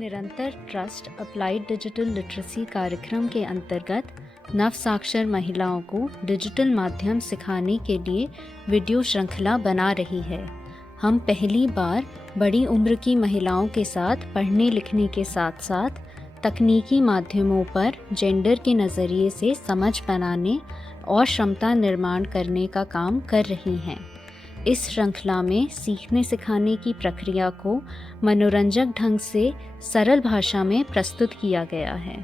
निरंतर trust applied digital literacy कार्यक्रम के अंतर्गत नवसाक्षर महिलाओं को डिजिटल माध्यम सिखाने के लिए वीडियो श्रृंखला बना रही है। हम पहली बार बड़ी उम्र की महिलाओं के साथ पढ़ने लिखने के साथ साथ तकनीकी माध्यमों पर जेंडर के नज़रिए से समझ बनाने और क्षमता निर्माण करने का काम कर रही हैं। इस श्रृंखला में सीखने सिखाने की प्रक्रिया को मनोरंजक ढंग से सरल भाषा में प्रस्तुत किया गया है।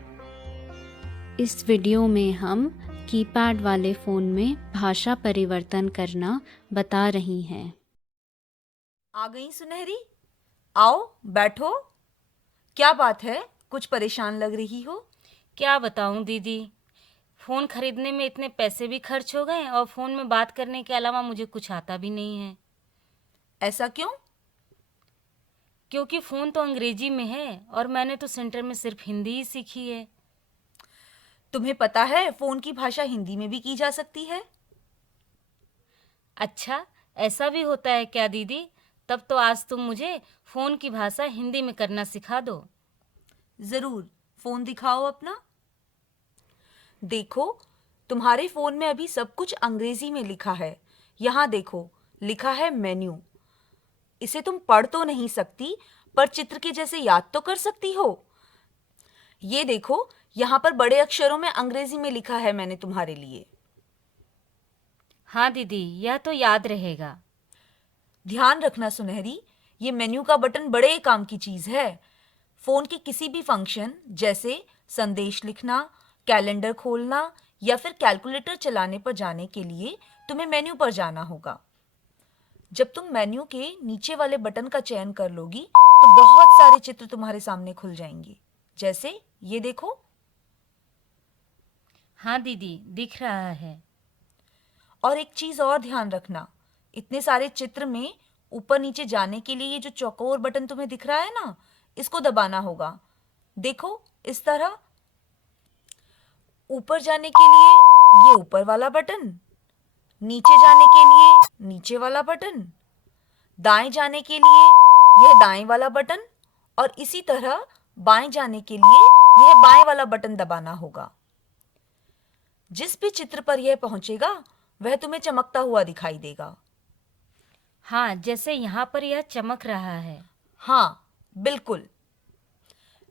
इस वीडियो में हम कीपैड वाले फ़ोन में भाषा परिवर्तन करना बता रही हैं। आ गई सुनहरी, आओ बैठो। क्या बात है, कुछ परेशान लग रही हो? क्या बताऊं दीदी, फ़ोन खरीदने में इतने पैसे भी खर्च हो गए और फ़ोन में बात करने के अलावा मुझे कुछ आता भी नहीं है। ऐसा क्यों? क्योंकि फ़ोन तो अंग्रेजी में है और मैंने तो सेंटर में सिर्फ हिंदी ही सीखी है। तुम्हें पता है फोन की भाषा हिंदी में भी की जा सकती है? अच्छा, ऐसा भी होता है क्या दीदी? तब तो आज तुम मुझे फ़ोन की भाषा हिंदी में करना सिखा दो। जरूर, फोन दिखाओ अपना। देखो, तुम्हारे फोन में अभी सब कुछ अंग्रेजी में लिखा है। यहाँ देखो, लिखा है मेन्यू। इसे तुम पढ़ तो नहीं सकती, पर चित्र के जैसे याद तो कर सकती हो। ये देखो, यहाँ पर बड़े अक्षरों में अंग्रेजी में लिखा है मैंने तुम्हारे लिए। हाँ दीदी, यह तो याद रहेगा। ध्यान रखना सुनहरी, ये मेन्यू का बटन बड़े काम की चीज है। फोन के किसी भी फंक्शन जैसे संदेश लिखना, कैलेंडर खोलना या फिर कैलकुलेटर चलाने पर जाने के लिए तुम्हें मेन्यू पर जाना होगा। जब तुम मेन्यू के नीचे वाले बटन का चयन कर लोगी तो बहुत सारे चित्र तुम्हारे सामने खुल जाएंगे। जैसे ये देखो। हाँ दीदी, दिख रहा है। और एक चीज और ध्यान रखना, इतने सारे चित्र में ऊपर नीचे जाने के लिए ये जो चौकोर बटन तुम्हें दिख रहा है ना, इसको दबाना होगा। देखो, इस तरह। ऊपर जाने के लिए ये ऊपर वाला बटन, नीचे जाने के लिए नीचे वाला बटन, दाएं जाने के लिए यह दाएं वाला बटन और इसी तरह बाएं जाने के लिए यह बाएं वाला बटन दबाना होगा। जिस भी चित्र पर यह पहुंचेगा वह तुम्हें चमकता हुआ दिखाई देगा। हाँ, जैसे यहाँ पर यह चमक रहा है। हाँ, बिल्कुल।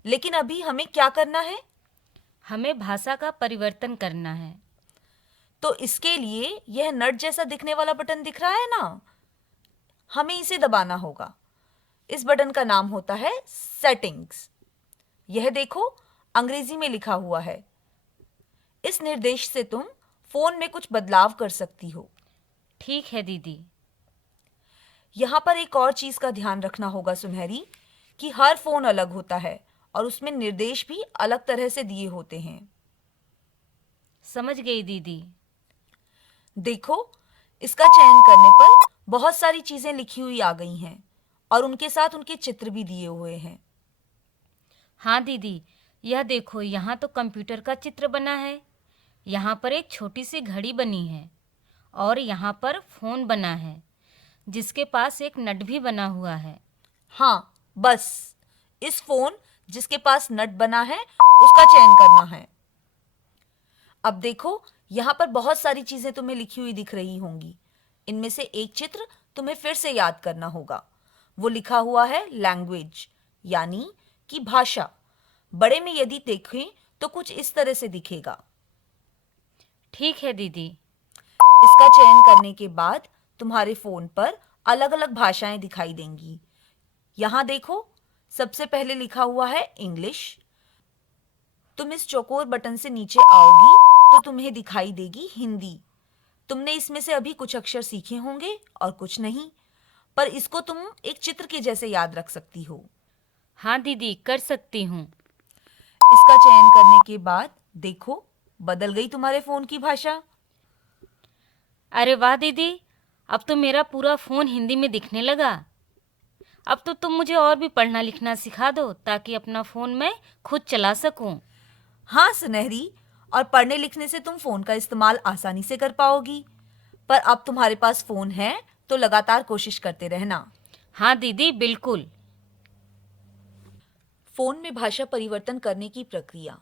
लेकिन अभी हमें क्या करना है? हमें भाषा का परिवर्तन करना है। तो इसके लिए यह नट जैसा दिखने वाला बटन दिख रहा है ना, हमें इसे दबाना होगा। इस बटन का नाम होता है सेटिंग्स। यह देखो, अंग्रेजी में लिखा हुआ है। इस निर्देश से तुम फोन में कुछ बदलाव कर सकती हो। ठीक है दीदी। यहाँ पर एक और चीज का ध्यान रखना होगा सुनहरी, कि हर फोन अलग होता है और उसमें निर्देश भी अलग तरह से दिए होते हैं। समझ गई दीदी। देखो, इसका चयन करने पर बहुत सारी चीजें लिखी हुई आ गई हैं और उनके साथ उनके चित्र भी दिए हुए हैं। हाँ दीदी, यह देखो, यहाँ तो कंप्यूटर का चित्र बना है, यहाँ पर एक छोटी सी घड़ी बनी है और यहाँ पर फ़ोन बना है जिसके पास एक नट भी बना हुआ है। हाँ, बस इस फोन जिसके पास नट बना है उसका चयन करना है। अब देखो, यहाँ पर बहुत सारी चीजें तुम्हें लिखी हुई दिख रही होंगी। इनमें से एक चित्र तुम्हें फिर से याद करना होगा। वो लिखा हुआ है लैंग्वेज, यानी कि भाषा। बड़े में यदि देखें तो कुछ इस तरह से दिखेगा। ठीक है दीदी। इसका चयन करने के बाद तुम्हारे फोन पर अलग अलग भाषाएं दिखाई देंगी। यहाँ देखो, सबसे पहले लिखा हुआ है इंग्लिश। तुम इस चौकोर बटन से नीचे आओगी तो तुम्हें दिखाई देगी हिंदी। तुमने इसमें से अभी कुछ अक्षर सीखे होंगे और कुछ नहीं, पर इसको तुम एक चित्र के जैसे याद रख सकती हो। हाँ दीदी, कर सकती हूँ। इसका चयन करने के बाद देखो, बदल गई तुम्हारे फोन की भाषा। अरे वाह दीदी, अब तो मेरा पूरा फ़ोन हिंदी में दिखने लगा। अब तो तुम मुझे और भी पढ़ना लिखना सिखा दो ताकि अपना फ़ोन मैं खुद चला सकूं। हाँ सुनहरी, और पढ़ने लिखने से तुम फोन का इस्तेमाल आसानी से कर पाओगी। पर अब तुम्हारे पास फोन है तो लगातार कोशिश करते रहना। हाँ दीदी, बिल्कुल। फोन में भाषा परिवर्तन करने की प्रक्रिया।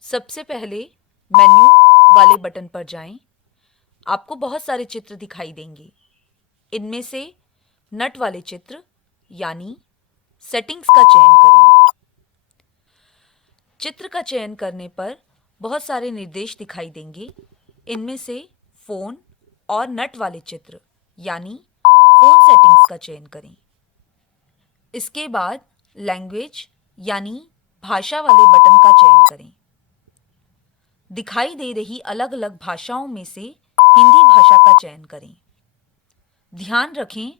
सबसे पहले मेन्यू वाले बटन पर जाएं। आपको बहुत सारे चित्र दिखाई देंगे। इनमें से नट वाले चित्र यानी सेटिंग्स का चयन करें। चित्र का चयन करने पर बहुत सारे निर्देश दिखाई देंगे। इनमें से फोन और नट वाले चित्र यानी फोन सेटिंग्स का चयन करें। इसके बाद लैंग्वेज यानी भाषा वाले बटन का चयन करें। दिखाई दे रही अलग अलग भाषाओं में से हिंदी भाषा का चयन करें। ध्यान रखें,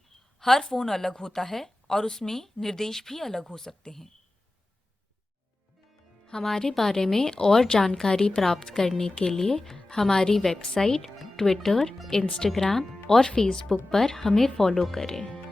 हर फोन अलग होता है और उसमें निर्देश भी अलग हो सकते हैं। हमारे बारे में और जानकारी प्राप्त करने के लिए हमारी वेबसाइट, ट्विटर, इंस्टाग्राम और फेसबुक पर हमें फॉलो करें।